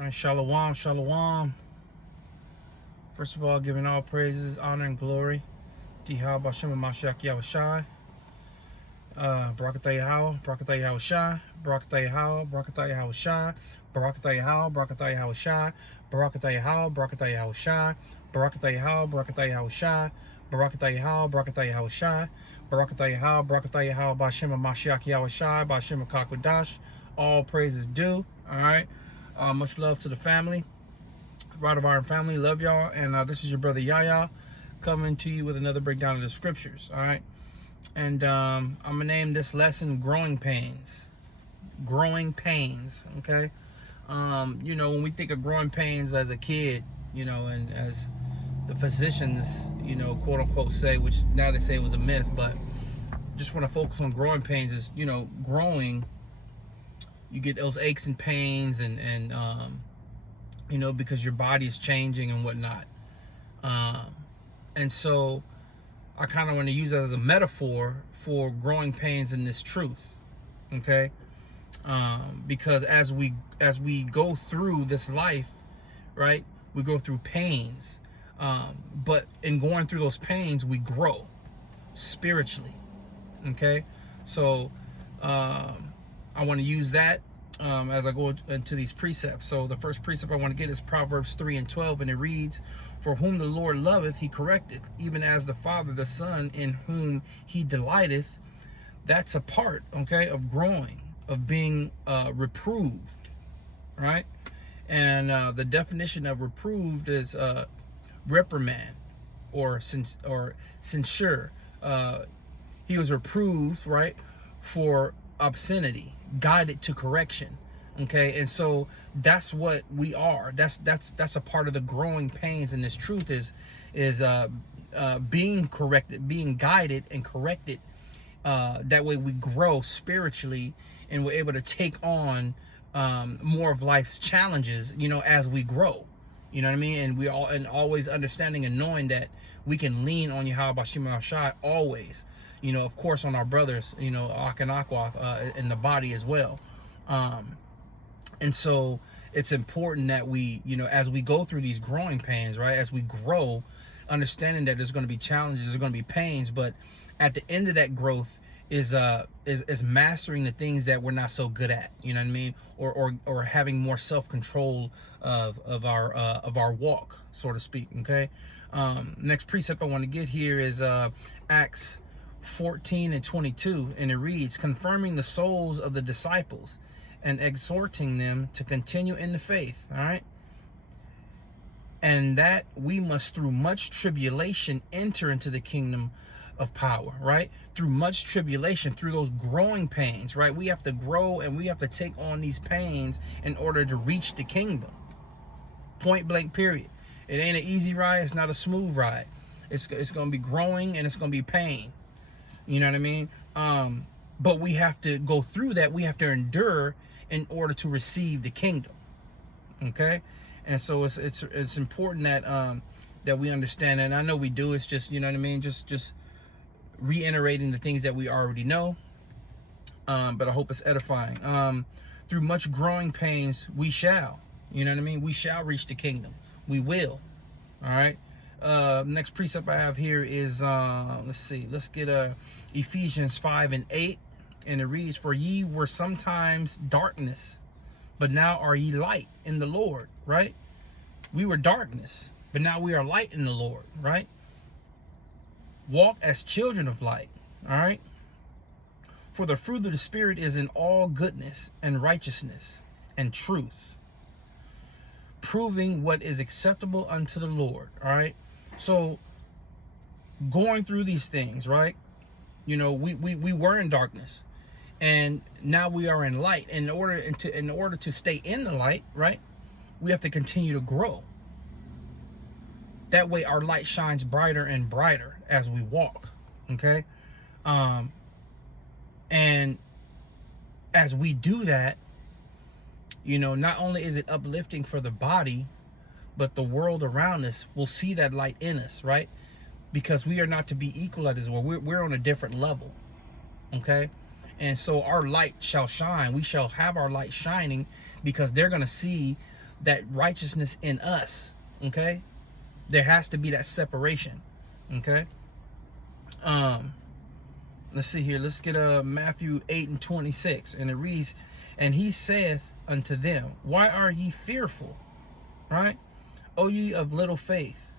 All right, shalom, shalom. First of all, giving all praises, honor, and glory to Yahweh Bashem and Mashiach Yahushai. Barakatah Yahweh, Barakatah Yahushai, Barakatah Yahweh, Barakatah Yahushai, Barakatah Yahweh, Barakatah Yahushai, Barakatah Yahweh, Barakatah Yahushai, Barakatah Yahweh, Barakatah Yahushai, Barakatah Yahweh, Barakatah Yahushai, Barakatah Yahweh, Barakatah Yahweh, Bashem and Mashiach Yahushai, Bashem and Kakwadash. All praises due. All right. Much love to the family. Rod of Iron family, love y'all, and this is your brother Yahya coming to you with another breakdown of the scriptures. All right, and I'm gonna name this lesson "Growing Pains." Growing pains. Okay, when we think of growing pains as a kid, and as the physicians, quote unquote say, which now they say it was a myth, but just want to focus on growing pains. Is growing, you get those aches and pains, and because your body is changing and whatnot. And so I kind of want to use that as a metaphor for growing pains in this truth. Okay. Because as we go through this life, right, we go through pains. But in going through those pains, we grow spiritually. Okay. So, I want to use that as I go into these precepts. So the first precept I want to get is Proverbs 3:12, and it reads, "For whom the Lord loveth, he correcteth, even as the Father the Son, in whom he delighteth." That's a part, okay, of growing, of being reproved, right? And the definition of reproved is reprimand or censure. He was reproved, right, for obscenity, guided to correction. Okay, and so that's what we are. That's a part of the growing pains in this truth is being corrected, being guided and corrected. That way we grow spiritually, and we're able to take on more of life's challenges, as we grow. You know what I mean? And always understanding and knowing that we can lean on Yahweh Bashim Shai always. Of course, on our brothers, Ak and Akwath in the body as well. And so it's important that we, as we go through these growing pains, right, as we grow, understanding that there's going to be challenges, there's going to be pains, but at the end of that growth is mastering the things that we're not so good at, you know what I mean, or having more self-control of our walk, so to speak. Okay. Next precept I want to get here is Acts 14:22, and it reads, "Confirming the souls of the disciples and exhorting them to continue in the faith." All right. "And that we must through much tribulation enter into the kingdom of power." Right? Through much tribulation, through those growing pains, right? We have to grow, and we have to take on these pains in order to reach the kingdom. Point blank, period. It ain't an easy ride. It's not a smooth ride. It's going to be growing, and it's going to be pain. You know what I mean? But we have to go through that. We have to endure in order to receive the kingdom. Okay? And so it's important that we understand, and I know we do. It's just, you know what I mean, just reiterating the things that we already know. But I hope it's edifying. Through much growing pains, we shall. You know what I mean? We shall reach the kingdom. We will. All right. Next precept I have here is let's get Ephesians 5:8, and it reads, "For ye were sometimes darkness, but now are ye light in the Lord." Right? We were darkness, but now we are light in the Lord. Right? Walk as children of light. All right. "For the fruit of the Spirit is in all goodness and righteousness and truth, proving what is acceptable unto the Lord." All right. So going through these things, right? We were in darkness, and now we are in light. In order to stay in the light, right, we have to continue to grow. That way our light shines brighter and brighter as we walk. Okay. And as we do that, not only is it uplifting for the body, but the world around us will see that light in us, right? Because we are not to be equal at this world. We're on a different level. Okay. And so our light shall shine. We shall have our light shining, because they're going to see that righteousness in us. Okay, there has to be that separation. Okay. Let's see here. Let's get Matthew 8:26, and it reads, "And he saith unto them, Why are ye fearful? Right? O ye of little faith.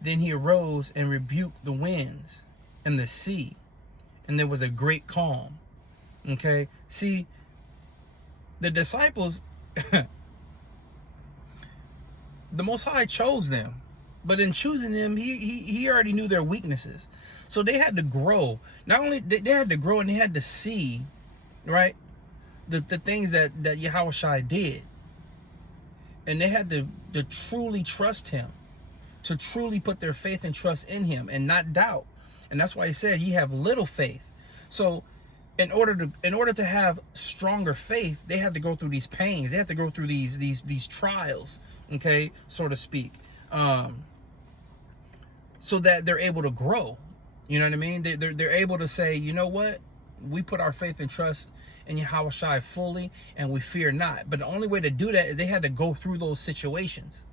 Then he arose and rebuked the winds and the sea, and there was a great calm." Okay. See, the disciples, the Most High chose them, but in choosing them, he already knew their weaknesses. So they had to grow. Not only they had to grow, and they had to see, right, the things that Yahushua did, and they had to truly trust him, to truly put their faith and trust in him, and not doubt. And that's why he said, "Ye have little faith." So in order to have stronger faith, they had to go through these pains. They had to go through these trials, okay, so to speak, so that they're able to grow. You know what I mean? They're able to say, you know what? We put our faith and trust in Yahushua fully, and we fear not. But the only way to do that is they had to go through those situations.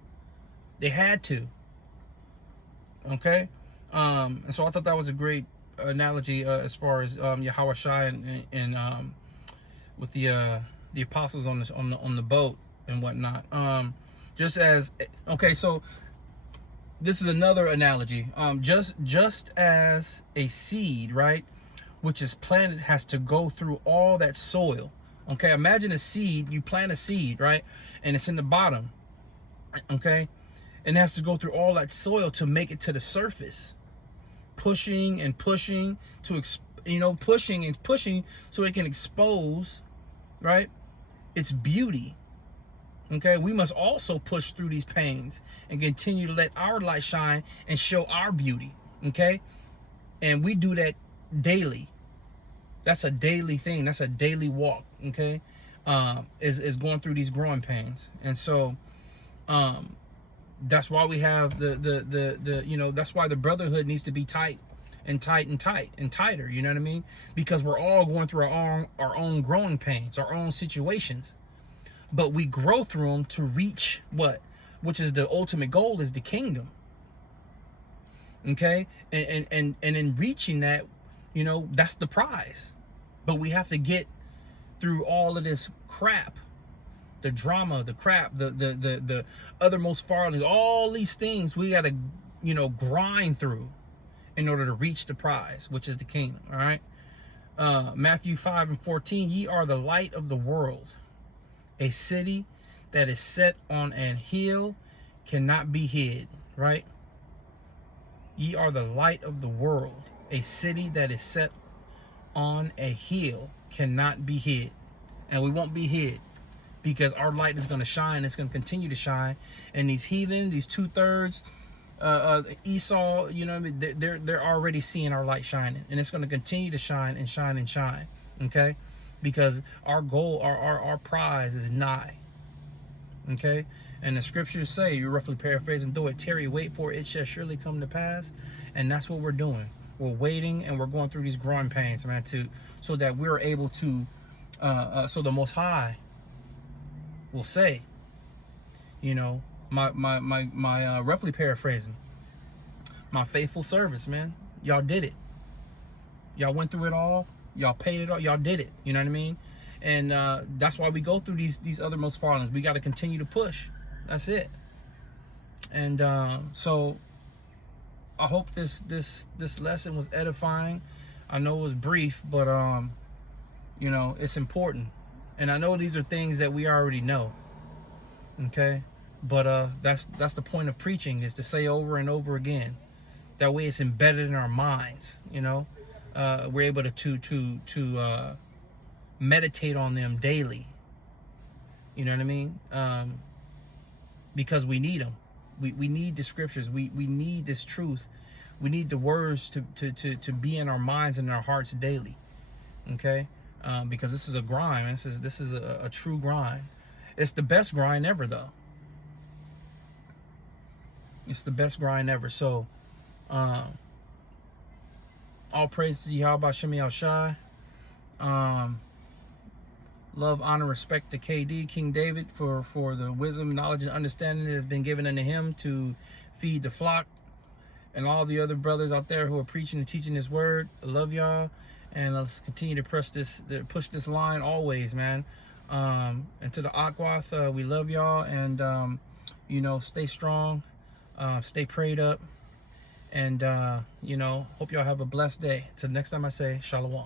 They had to. Okay? And so I thought that was a great analogy as far as Yahushua and with the apostles on the boat and whatnot. Just as, okay, so this is another analogy. Just as a seed, right, which is planted, has to go through all that soil. Okay, imagine a seed. You plant a seed, right, and it's in the bottom. Okay, and it has to go through all that soil to make it to the surface, pushing and pushing to pushing and pushing so it can expose, right, its beauty. Okay, we must also push through these pains and continue to let our light shine and show our beauty. Okay, and we do that daily. That's a daily thing. That's a daily walk. Okay, is going through these growing pains. And so that's why we have the that's why the brotherhood needs to be tight and tighter. You know what I mean? Because we're all going through our own growing pains, our own situations. But we grow through them to reach what? Which is the ultimate goal, is the kingdom. Okay? And in reaching that, that's the prize. But we have to get through all of this crap, the drama, the crap, the othermost farthings, all these things we got to, grind through in order to reach the prize, which is the kingdom. All right? Matthew 5:14, "Ye are the light of the world. A city that is set on an hill cannot be hid," right? Ye are the light of the world. A city that is set on a hill cannot be hid. And we won't be hid, because our light is going to shine. It's going to continue to shine. And these heathen, these 2/3, Esau, they're already seeing our light shining. And it's going to continue to shine and shine and shine. Okay? Because our goal, our prize is nigh. Okay? And the scriptures say, you're roughly paraphrasing, "Though it tarry, wait for it, it shall surely come to pass." And that's what we're doing. We're waiting, and we're going through these growing pains, man, so that we're able to, so the Most High will say, my roughly paraphrasing, "My faithful servants, man, y'all did it. Y'all went through it all. Y'all paid it all. Y'all did it." You know what I mean? And that's why we go through these othermost fallings. We got to continue to push. That's it. And so I hope this lesson was edifying. I know it was brief, but it's important. And I know these are things that we already know. Okay? But that's the point of preaching, is to say over and over again. That way it's embedded in our minds, we're able to meditate on them daily. You know what I mean? Because we need them. We need the scriptures. We need this truth. We need the words to be in our minds and in our hearts daily. Okay? Because this is a grind. This is a true grind. It's the best grind ever, though. It's the best grind ever. So all praise to Yahweh Shem Shai. Love, honor, respect to KD, King David, for the wisdom, knowledge, and understanding that has been given unto him to feed the flock, and all the other brothers out there who are preaching and teaching this word. I love y'all, and let's continue to push this line always, man. And to the Aquath, we love y'all, and you know, stay strong, stay prayed up, and you know, hope y'all have a blessed day. Till next time I say, Shalom.